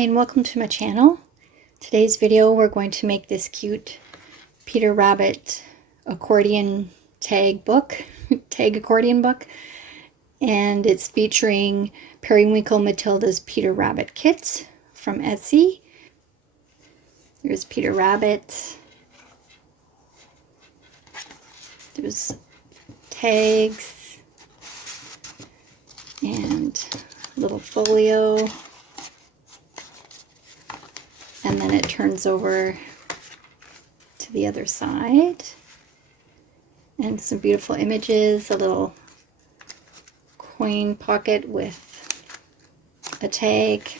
and welcome to my channel. Today's video we're going to make this cute Peter Rabbit accordion tag accordion book, and it's featuring Periwinkle Matilda's Peter Rabbit kit from Etsy. There's Peter Rabbit. There's tags and little folio. And then it turns over to the other side. And some beautiful images, a little coin pocket with a tag.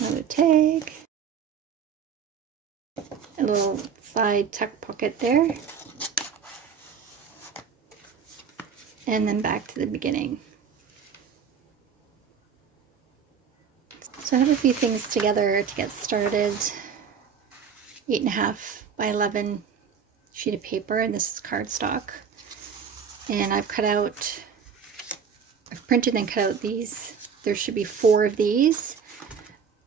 Another tag. A little side tuck pocket there. And then back to the beginning. So I have a few things together to get started. 8.5 by 11 sheet of paper, and this is cardstock. And I've printed and cut out these. There should be 4 of these,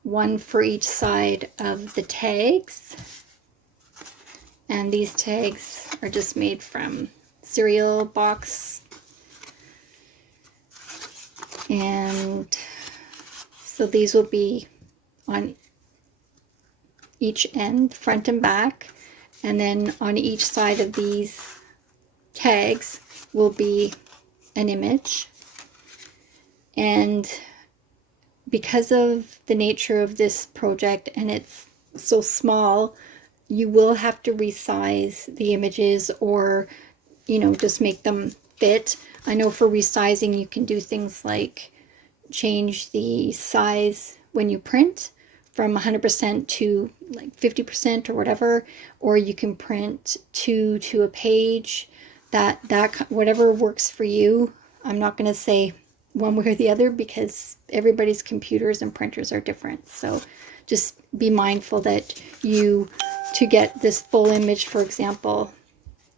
one for each side of the tags. And these tags are just made from cereal box. And so these will be on each end, front and back, and then on each side of these tags will be an image. And because of the nature of this project and it's so small, you will have to resize the images or, just make them fit. I know for resizing you can do things like change the size when you print from 100% to like 50% or whatever, or you can print 2 to a page. That whatever works for you. I'm not going to say one way or the other because everybody's computers and printers are different. So just be mindful that to get this full image, for example,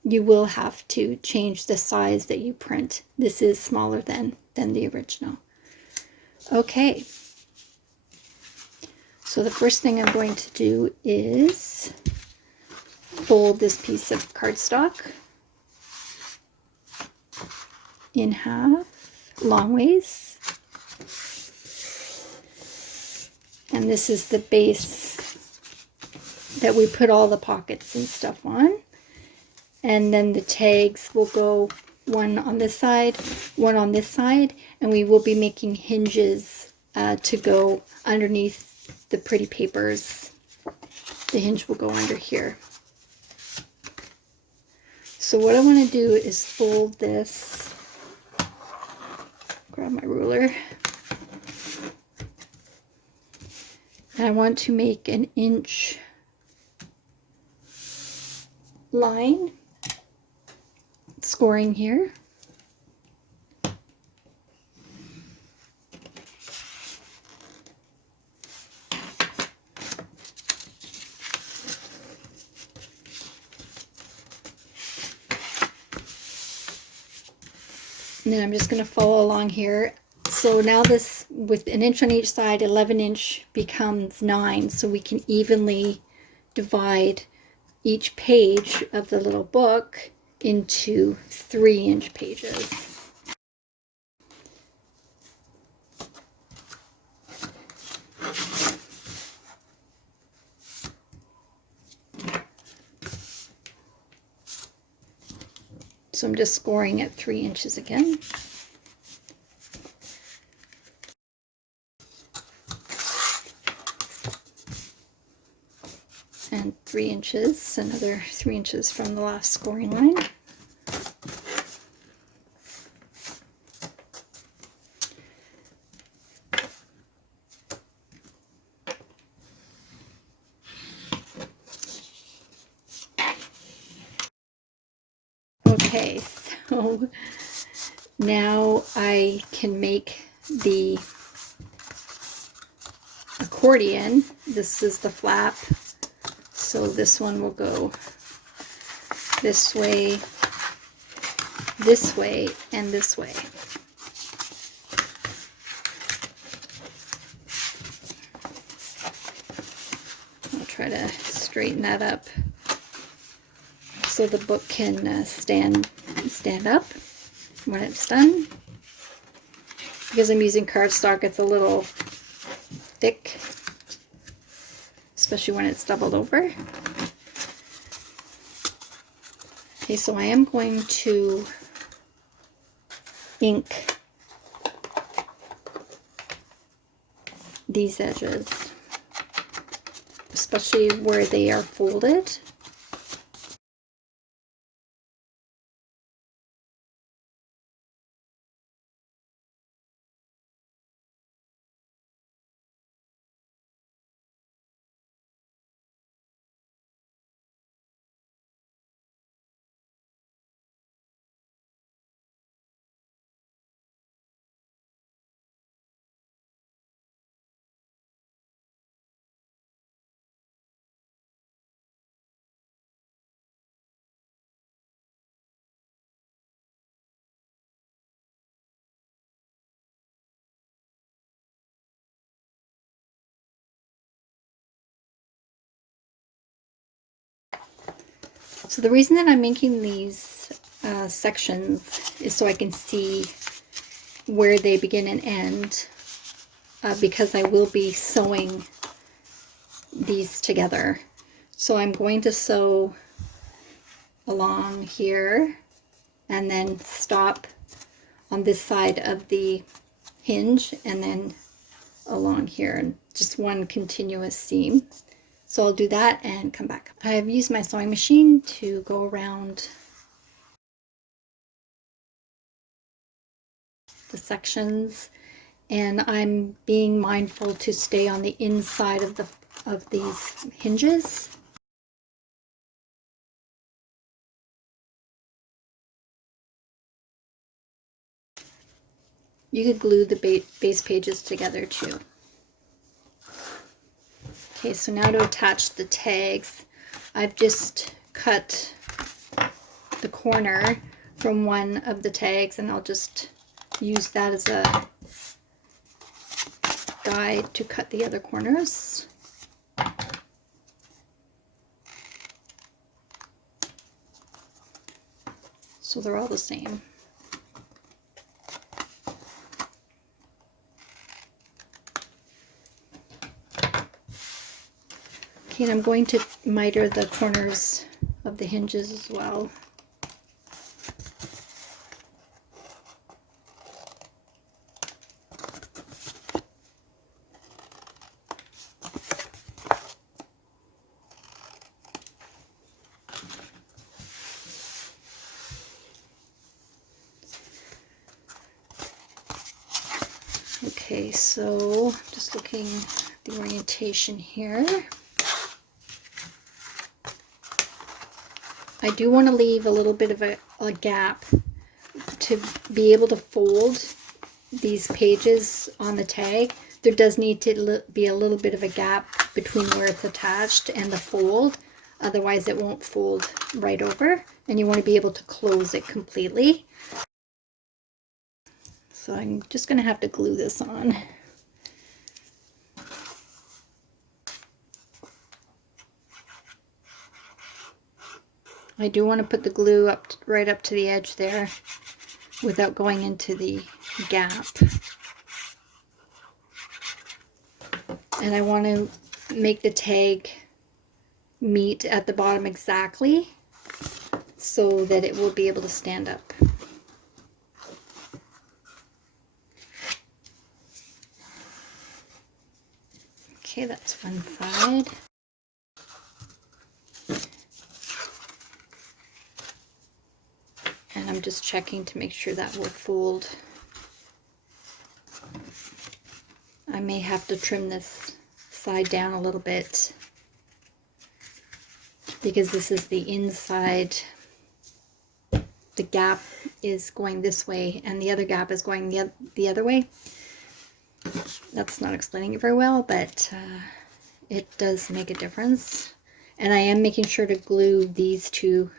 you will have to change the size that you print. This is smaller than the original. Okay, so the first thing I'm going to do is fold this piece of cardstock in half, long ways. And this is the base that we put all the pockets and stuff on. And then the tags will go one on this side, one on this side, and we will be making hinges to go underneath the pretty papers. The hinge will go under here. So what I want to do is fold this, grab my ruler, and I want to make an inch line, scoring here. And then I'm just going to follow along here. So now this, with an inch on each side, 11 inch becomes 9. So we can evenly divide each page of the little book into 3-inch pages. So I'm just scoring at 3 inches again. And 3 inches, another 3 inches from the last scoring line. Okay, so now I can make the accordion. This is the flap. So this one will go this way, and this way. try to straighten that up so the book can stand up when it's done. Because I'm using cardstock, it's a little thick, especially when it's doubled over. Okay, so I am going to ink these edges, especially where they are folded. So the reason that I'm making these sections is so I can see where they begin and end, because I will be sewing these together. So I'm going to sew along here and then stop on this side of the hinge and then along here, and just one continuous seam. So I'll do that and come back. I've used my sewing machine to go around the sections, and I'm being mindful to stay on the inside of these hinges. You could glue the base pages together too. Okay, so now to attach the tags, I've just cut the corner from one of the tags, and I'll just use that as a guide to cut the other corners. So they're all the same. Okay, and I'm going to miter the corners of the hinges as well. Okay, so just looking at the orientation here. I do want to leave a little bit of a gap to be able to fold these pages on the tag. There does need to be a little bit of a gap between where it's attached and the fold, otherwise it won't fold right over, and you want to be able to close it completely. So I'm just going to have to glue this on. I do want to put the glue right up to the edge there without going into the gap. And I want to make the tag meet at the bottom exactly so that it will be able to stand up. Okay, that's one side. And I'm just checking to make sure that will fold. I may have to trim this side down a little bit because this is the inside. The gap is going this way and the other gap is going the other way. That's not explaining it very well, but it does make a difference. And I am making sure to glue these two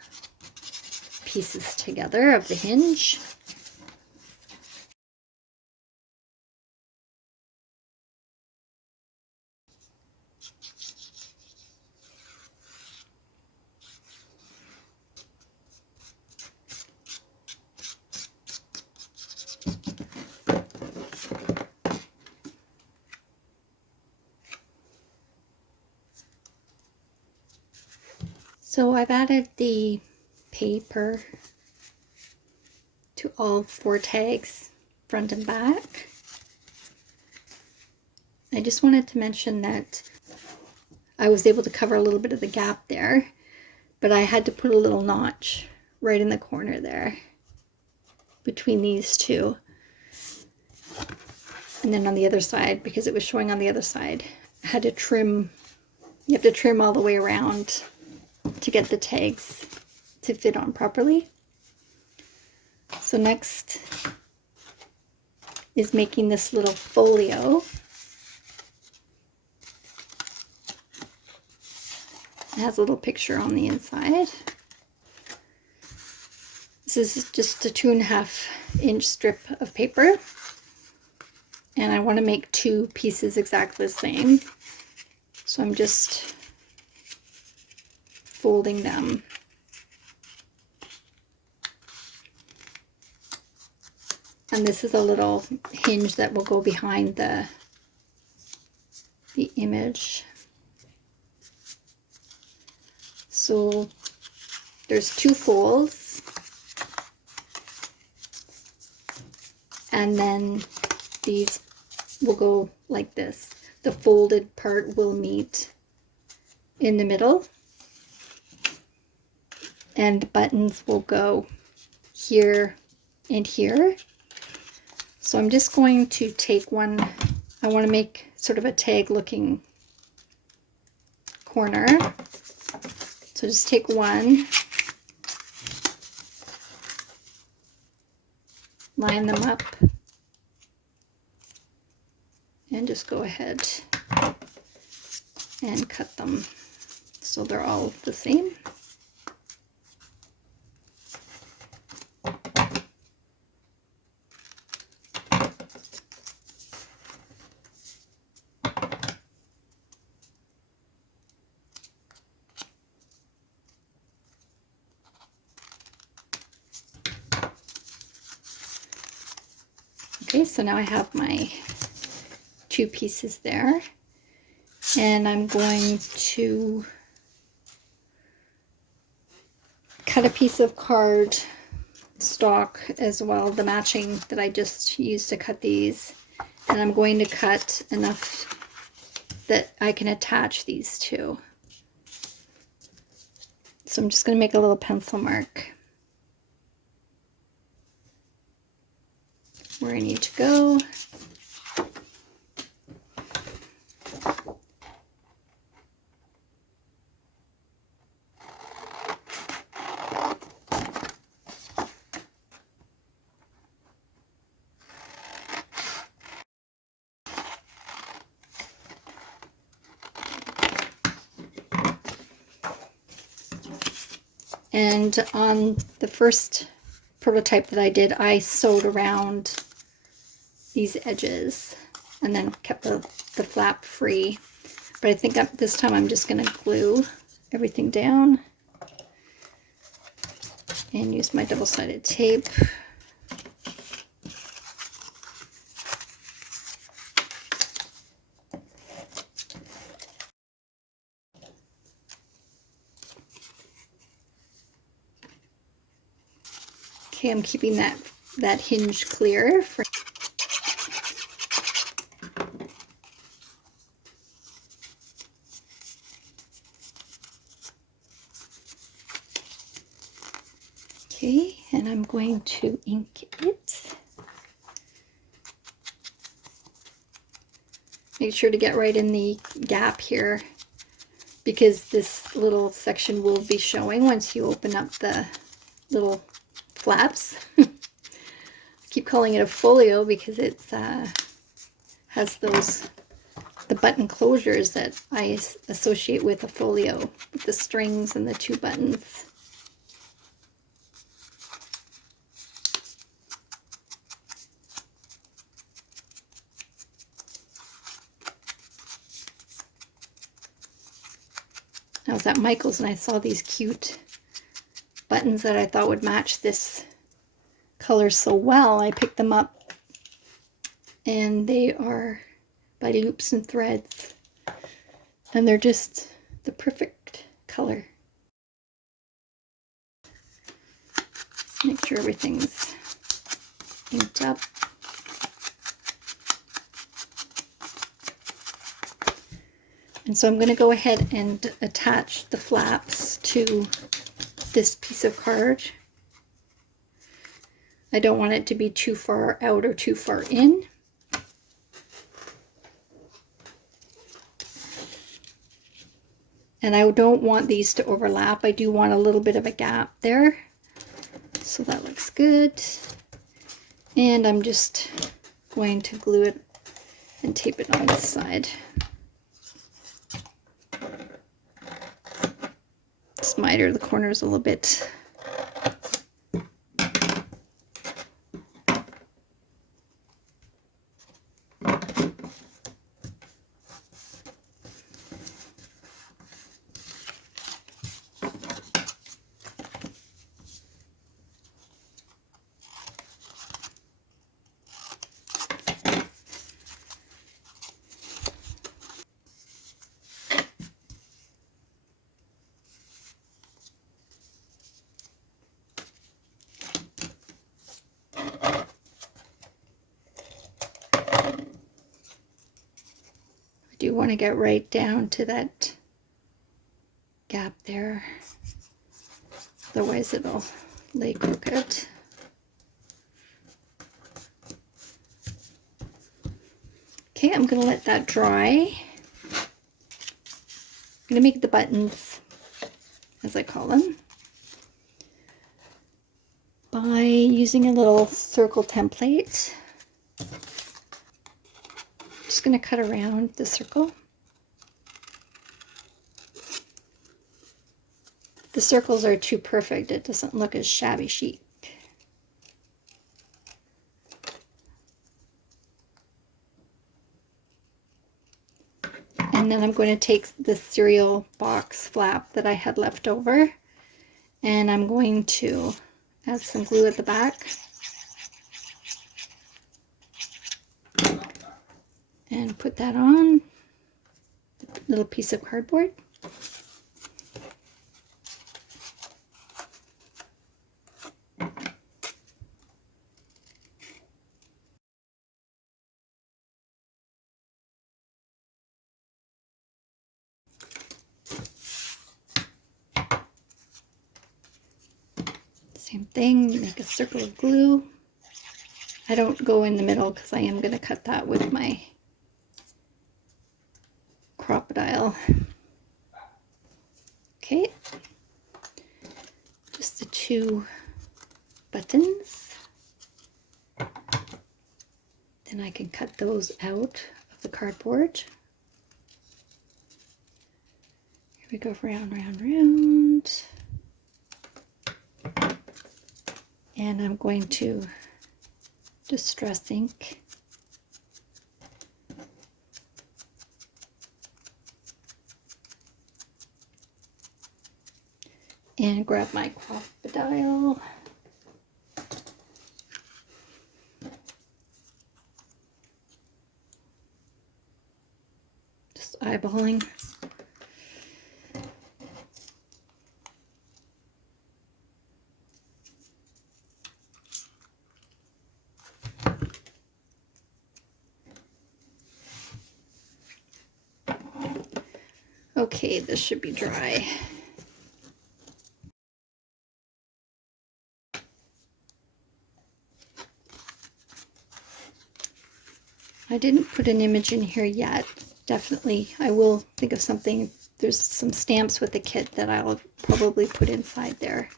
pieces together of the hinge. So I've added the paper to all 4 tags, front and back. I just wanted to mention that I was able to cover a little bit of the gap there, but I had to put a little notch right in the corner there between these two. And then on the other side, because it was showing on the other side, I had to trim. You have to trim all the way around to get the tags to fit on properly. So next is making this little folio. It has a little picture on the inside. This is just a 2.5 inch strip of paper. And I want to make 2 pieces exactly the same. So I'm just folding them. And this is a little hinge that will go behind the image. So there's 2 folds, and then these will go like this. The folded part will meet in the middle, and the buttons will go here and here. So I'm just going to take one. I want to make sort of a tag looking corner. So just take one, line them up, and just go ahead and cut them so they're all the same. Okay, so now I have my 2 pieces there, and I'm going to cut a piece of card stock as well, the matching that I just used to cut these, and I'm going to cut enough that I can attach these two. So I'm just going to make a little pencil mark where I need to go. And on the first prototype that I did, I sewed around these edges and then kept the flap free. But I think this time I'm just going to glue everything down and use my double-sided tape. Okay, I'm keeping that hinge clear for okay, and I'm going to ink it. Make sure to get right in the gap here, because this little section will be showing once you open up the little flaps. I keep calling it a folio because it has the button closures that I associate with a folio, with the strings and the 2 buttons. I was at Michael's and I saw these cute buttons that I thought would match this color so well. I picked them up, and they are by Loops and Threads, and they're just the perfect color. Make sure everything's inked up. And so I'm going to go ahead and attach the flaps to this piece of card. I don't want it to be too far out or too far in. And I don't want these to overlap. I do want a little bit of a gap there. So that looks good. And I'm just going to glue it and tape it on this side. Just miter the corners a little bit. I do want to get right down to that gap there, otherwise it'll lay crooked. Okay, I'm going to let that dry. I'm going to make the buttons, as I call them, by using a little circle template. Just going to cut around the circle. The circles are too perfect. It doesn't look as shabby chic. And then I'm going to take the cereal box flap that I had left over, and I'm going to add some glue at the back. And put that on the little piece of cardboard. Same thing, make a circle of glue. I don't go in the middle because I am going to cut that with my crocodile. Okay, just the two buttons. Then I can cut those out of the cardboard. Here we go, round, round, round. And I'm going to distress ink and grab my crocodile. Just eyeballing. Okay, this should be dry. I didn't put an image in here yet. Definitely, I will think of something. There's some stamps with the kit that I'll probably put inside there.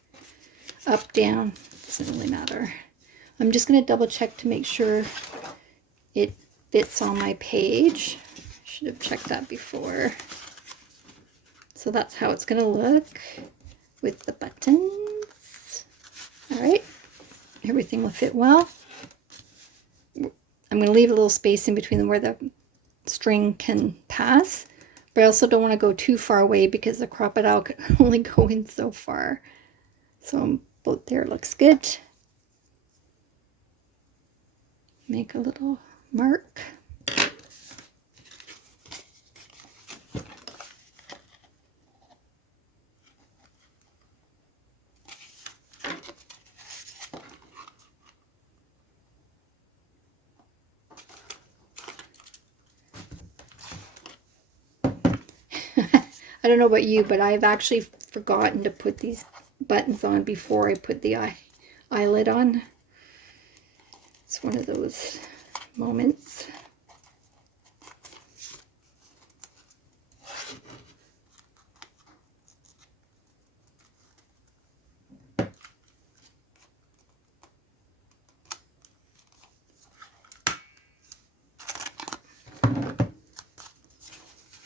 Up, down, doesn't really matter. I'm just going to double check to make sure it fits on my page. Should have checked that before. So that's how it's going to look with the buttons. All right, everything will fit well. I'm going to leave a little space in between where the string can pass, but I also don't want to go too far away because the crocodile can only go in so far. So about there looks good. Make a little mark. don't know about you, but I've actually forgotten to put these buttons on before I put the eyelid on. It's one of those moments.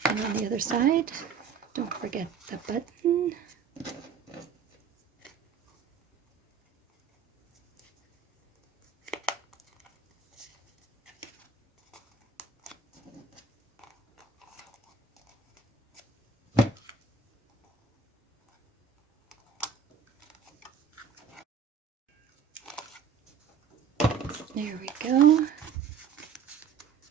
And on the other side, don't forget the button. There we go.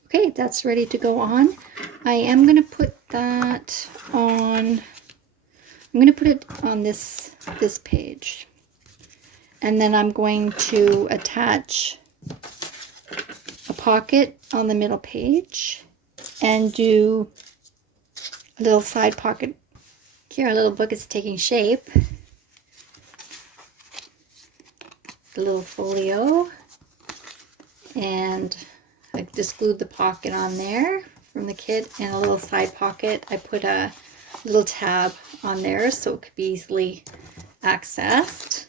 Okay, that's ready to go on. I am going to put that on, I'm going to put it on this page. And then I'm going to attach a pocket on the middle page and do a little side pocket. Here our little book is taking shape. The little folio. And I just glued the pocket on there from the kit, and a little side pocket. I put a little tab on there so it could be easily accessed.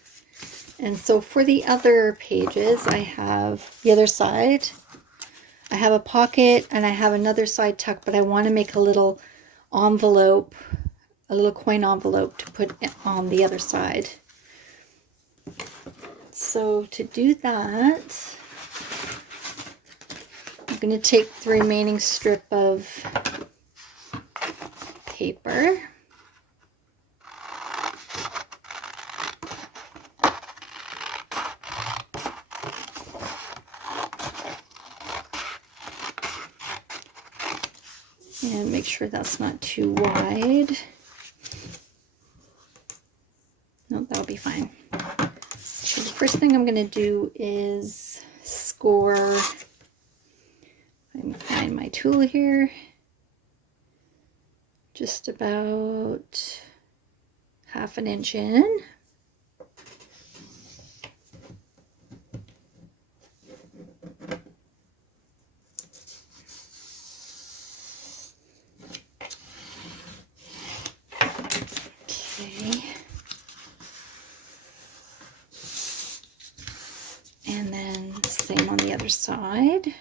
And so for the other pages, I have the other side. I have a pocket and I have another side tuck, but I want to make a little envelope, a little coin envelope to put on the other side. So to do that, I'm going to take the remaining strip of paper. And make sure that's not too wide. No, that'll be fine. So the first thing I'm going to do is score. I'm going to find my tool here. Just about 1/2 inch in. Okay. And then same on the other side.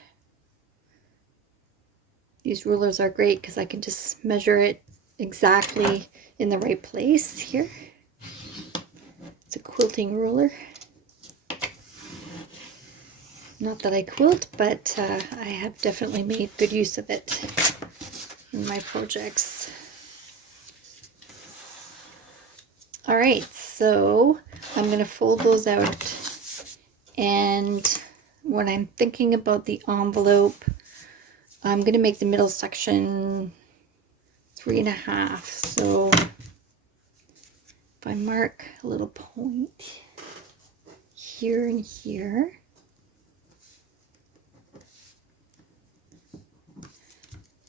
These rulers are great because I can just measure it exactly in the right place here. It's a quilting ruler. Not that I quilt, but I have definitely made good use of it in my projects. All right, so I'm going to fold those out, and when I'm thinking about the envelope, I'm going to make the middle section 3.5. So if I mark a little point here and here,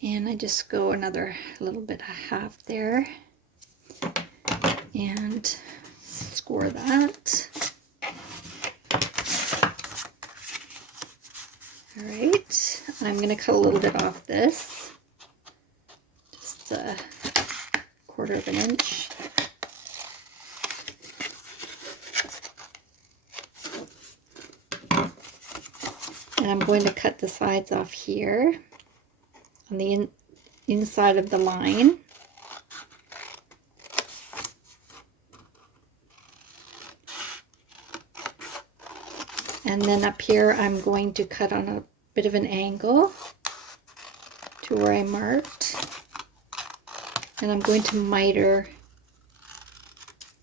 and I just go another little bit, 1/2 there, and score that. All right, I'm going to cut a little bit off this, just 1/4 inch. And I'm going to cut the sides off here on the inside of the line. And then up here, I'm going to cut on a bit of an angle to where I marked. And I'm going to miter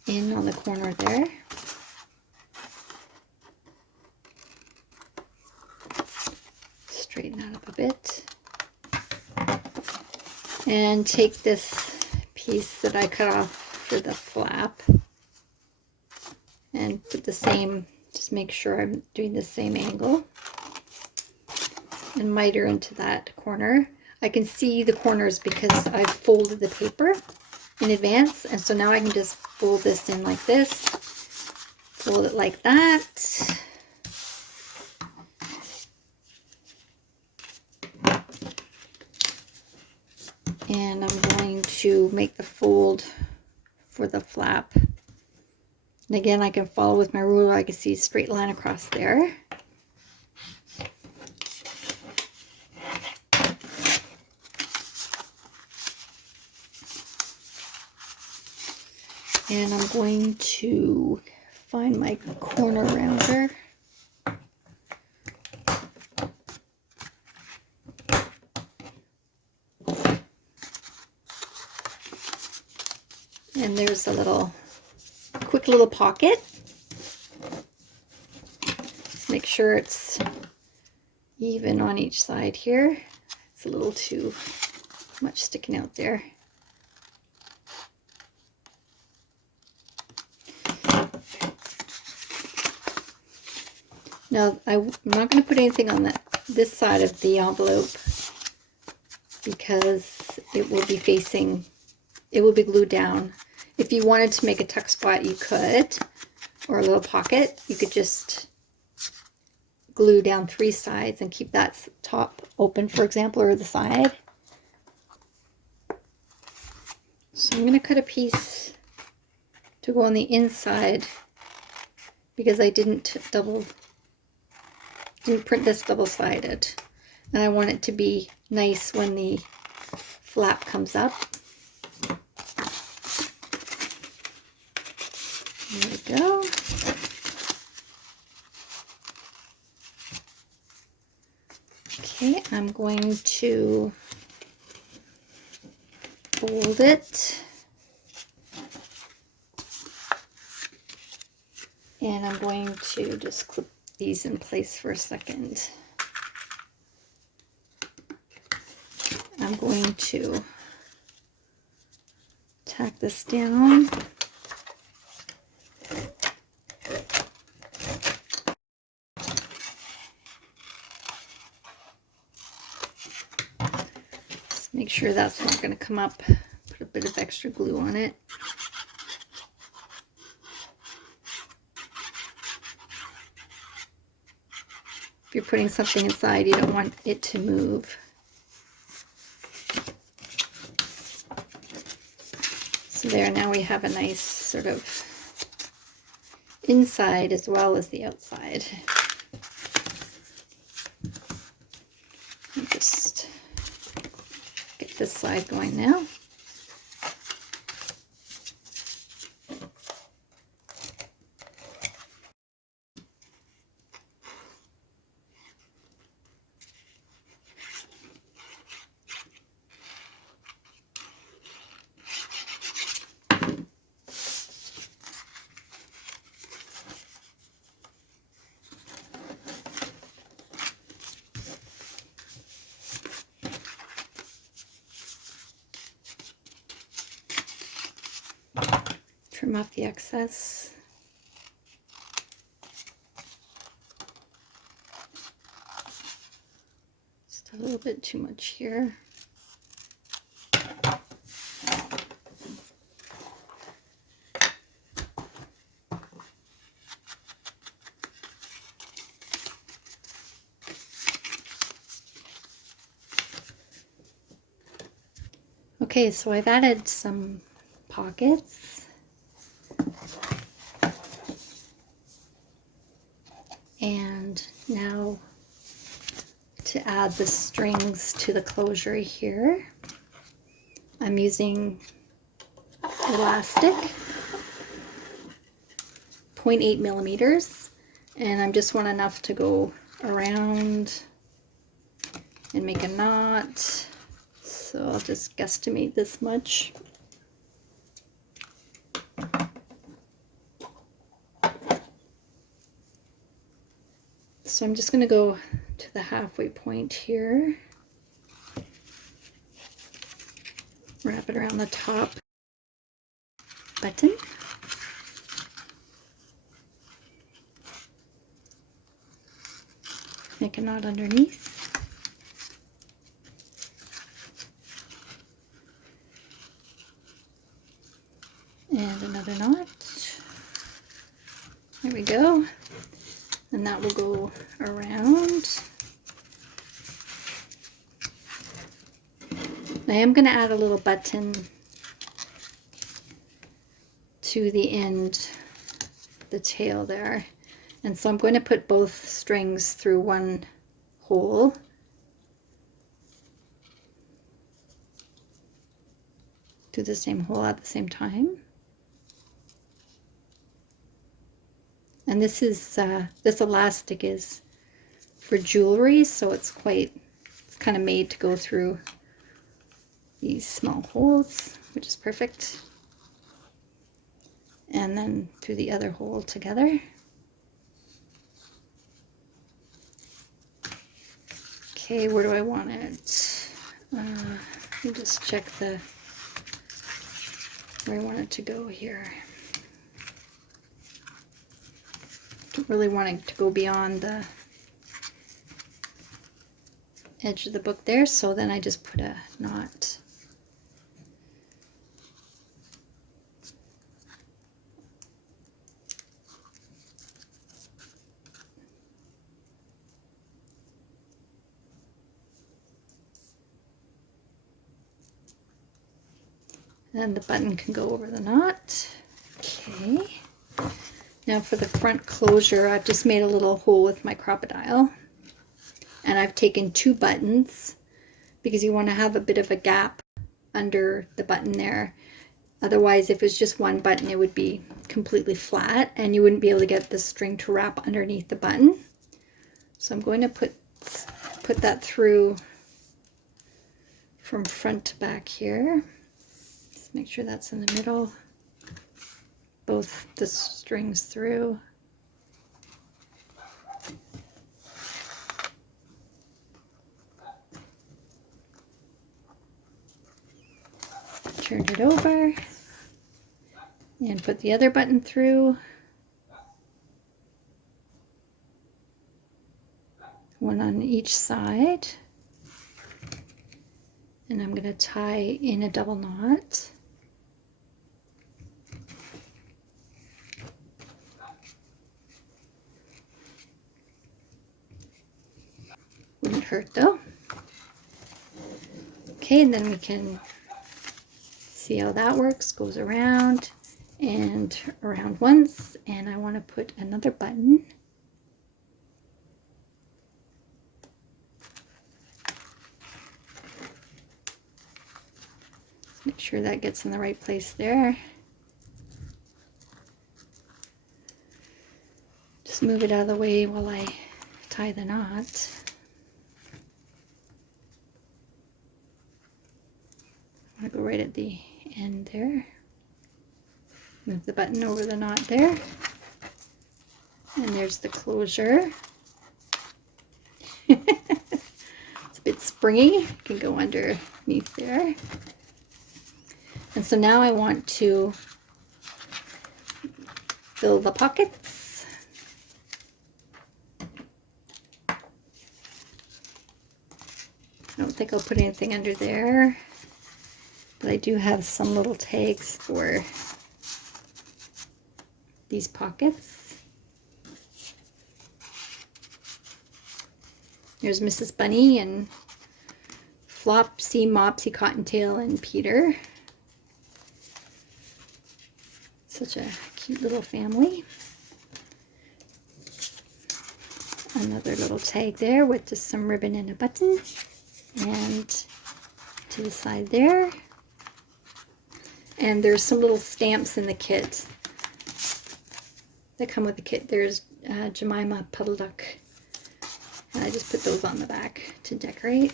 in on the corner there. Straighten that up a bit. And take this piece that I cut off for the flap and put the same, just make sure I'm doing the same angle, and miter into that corner. I can see the corners because I've folded the paper. in advance. And so now I can just fold this in like this, fold it like that. And I'm going to make the fold for the flap. And again, I can follow with my ruler. I can see a straight line across there. And I'm going to find my corner rounder. And there's a quick little pocket. Just make sure it's even on each side here. It's a little too much sticking out there. Now, I'm not going to put anything on this side of the envelope because it will be glued down. If you wanted to make a tuck spot, you could, or a little pocket. You could just glue down 3 sides and keep that top open, for example, or the side. So I'm going to cut a piece to go on the inside because I didn't print this double-sided, and I want it to be nice when the flap comes up. There we go. Okay, I'm going to fold it, and I'm going to just clip these in place for a second. I'm going to tack this down. Just make sure that's not going to come up. Put a bit of extra glue on it. If you're putting something inside, you don't want it to move. So there, now we have a nice sort of inside as well as the outside. I'll just get this side going now. Trim off the excess. Just a little bit too much here. Okay, so I've added some pockets. And now to add the strings to the closure here, I'm using elastic, 0.8 millimeters, and I'm just want enough to go around and make a knot. So I'll just guesstimate this much. So I'm just going to go to the halfway point here, wrap it around the top button, make a knot underneath, another knot. There we go. And that will go around. I am going to add a little button to the end, the tail there. And so I'm going to put both strings through one hole. Do the same hole at the same time. And this is this elastic is for jewelry, so it's kind of made to go through these small holes, which is perfect. And then through the other hole together. Okay, where do I want it? Let me just check where I want it to go here. Don't really want it to go beyond the edge of the book there, so then I just put a knot. And the button can go over the knot. Okay. Now for the front closure, I've just made a little hole with my crocodile. And I've taken 2 buttons because you want to have a bit of a gap under the button there. Otherwise, if it's just one button, it would be completely flat and you wouldn't be able to get the string to wrap underneath the button. So I'm going to put that through from front to back here. Just make sure that's in the middle. Both the strings through. Turn it over and put the other button through. One on each side. And I'm going to tie in a double knot. Wouldn't hurt though. Okay, and then we can see how that works. Goes around and around once, and I want to put another button. Make sure that gets in the right place there. Just move it out of the way while I tie the knot. I go right at the end there. Move the button over the knot there. And there's the closure. It's a bit springy. It can go underneath there. And so now I want to fill the pockets. I don't think I'll put anything under there. But I do have some little tags for these pockets. There's Mrs. Bunny and Flopsy, Mopsy, Cottontail, and Peter. Such a cute little family. Another little tag there with just some ribbon and a button. And to the side there. And there's some little stamps in the kit that come with the kit. There's Jemima Puddle Duck. And I just put those on the back to decorate.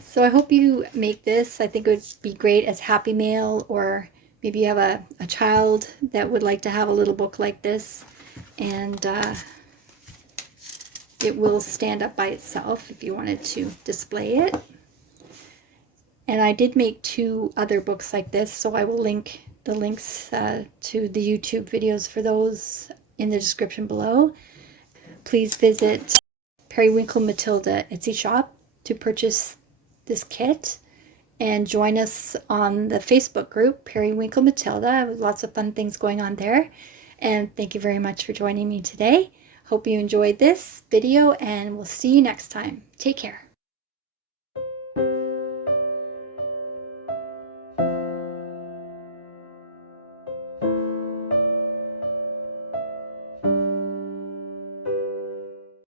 So I hope you make this. I think it would be great as Happy Mail, or maybe you have a child that would like to have a little book like this. And it will stand up by itself if you wanted to display it. And I did make 2 other books like this, so I will link the links to the YouTube videos for those in the description below. Please visit Periwinkle Matilda Etsy shop to purchase this kit, and join us on the Facebook group, Periwinkle Matilda. Lots of fun things going on there. And thank you very much for joining me today. Hope you enjoyed this video, and we'll see you next time. Take care.